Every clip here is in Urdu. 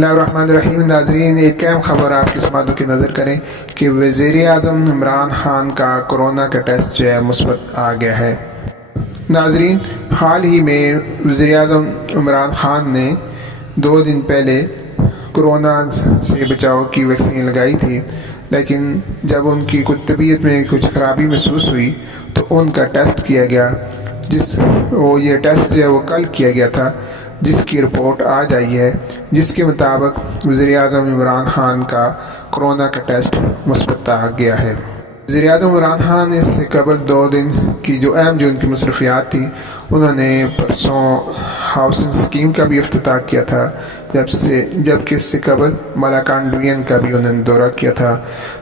اللہ الرحمن الرحیم۔ ناظرین، ایک اہم خبر آپ کی سماعتوں کی نظر کریں کہ وزیر اعظم عمران خان کا کورونا کا ٹیسٹ جو ہے مثبت آ گیا ہے۔ ناظرین، حال ہی میں وزیر اعظم عمران خان نے 2 دن پہلے کورونا سے بچاؤ کی ویکسین لگائی تھی، لیکن جب ان کی کچھ طبیعت میں کچھ خرابی محسوس ہوئی تو ان کا ٹیسٹ کیا گیا، یہ ٹیسٹ جو ہے وہ کل کیا گیا تھا، جس کی رپورٹ آج آئی ہے، جس کے مطابق وزیر اعظم عمران خان کا کورونا کا ٹیسٹ مثبت آ گیا ہے۔ وزیر اعظم عمران خان نے اس سے قبل 2 دن کی جو ان کی مصروفیات تھی، انہوں نے پرسوں ہاؤسنگ اسکیم کا بھی افتتاح کیا تھا، جبکہ اس سے قبل ملاکنڈ ڈویژن کا بھی انہوں نے دورہ کیا تھا۔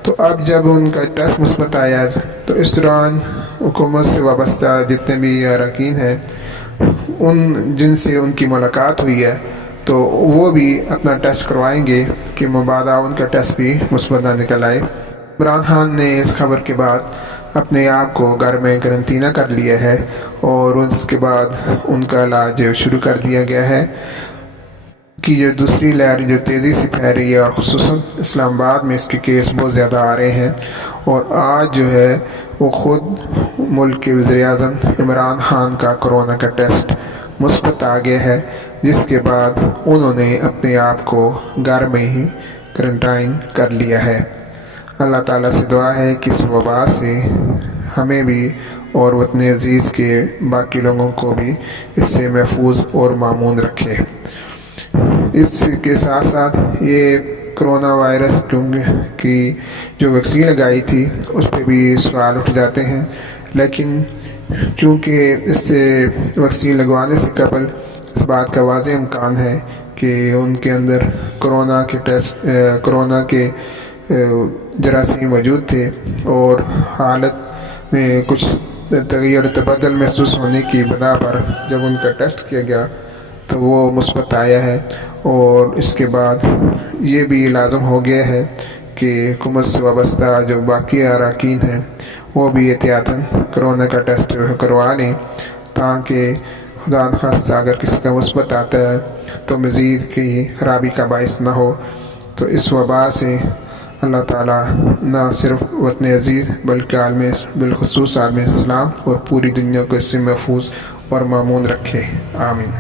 تو اب جب ان کا ٹیسٹ مثبت آیا تو اس دوران حکومت سے وابستہ جتنے بھی اراکین ہیں، جن سے ان کی ملاقات ہوئی ہے، تو وہ بھی اپنا ٹیسٹ کروائیں گے کہ مبادا ان کا ٹیسٹ بھی مثبت نہ نکل آئے۔ عمران خان نے اس خبر کے بعد اپنے آپ کو گھر میں قرنطینہ کر لیا ہے اور اس کے بعد ان کا علاج شروع کر دیا گیا ہے کہ جو دوسری لہر جو تیزی سے پھیل رہی ہے، اور خصوصاً اسلام آباد میں اس کے کیس بہت زیادہ آ رہے ہیں، اور آج جو ہے وہ خود ملک کے وزیر اعظم عمران خان کا کورونا کا ٹیسٹ مثبت آ گیا ہے، جس کے بعد انہوں نے اپنے آپ کو گھر میں ہی کرنٹائن کر لیا ہے۔ اللہ تعالیٰ سے دعا ہے کہ اس وبا سے ہمیں بھی اور وطن عزیز کے باقی لوگوں کو بھی اس سے محفوظ اور مامون رکھے۔ اس کے ساتھ ساتھ یہ کرونا وائرس کی جو ویکسین لگائی تھی اس پہ بھی سوال اٹھ جاتے ہیں، لیکن کیونکہ اس سے ویکسین لگوانے سے قبل اس بات کا واضح امکان ہے کہ ان کے اندر کورونا کے جراثیم موجود تھے، اور حالت میں کچھ تغیر و تبدل محسوس ہونے کی بنا پر جب ان کا ٹیسٹ کیا گیا تو وہ مثبت آیا ہے، اور اس کے بعد یہ بھی لازم ہو گیا ہے کہ حکومت سے وابستہ جو باقی اراکین ہیں وہ بھی احتیاطاً کورونا کا ٹیسٹ کروا لیں، تاکہ خدا نخواستہ اگر کسی کا مثبت آتا ہے تو مزید کی خرابی کا باعث نہ ہو۔ تو اس وبا سے اللہ تعالیٰ نہ صرف وطن عزیز بلکہ بالخصوص عالم اسلام اور پوری دنیا کو اس سے محفوظ اور مامون رکھے۔ آمین۔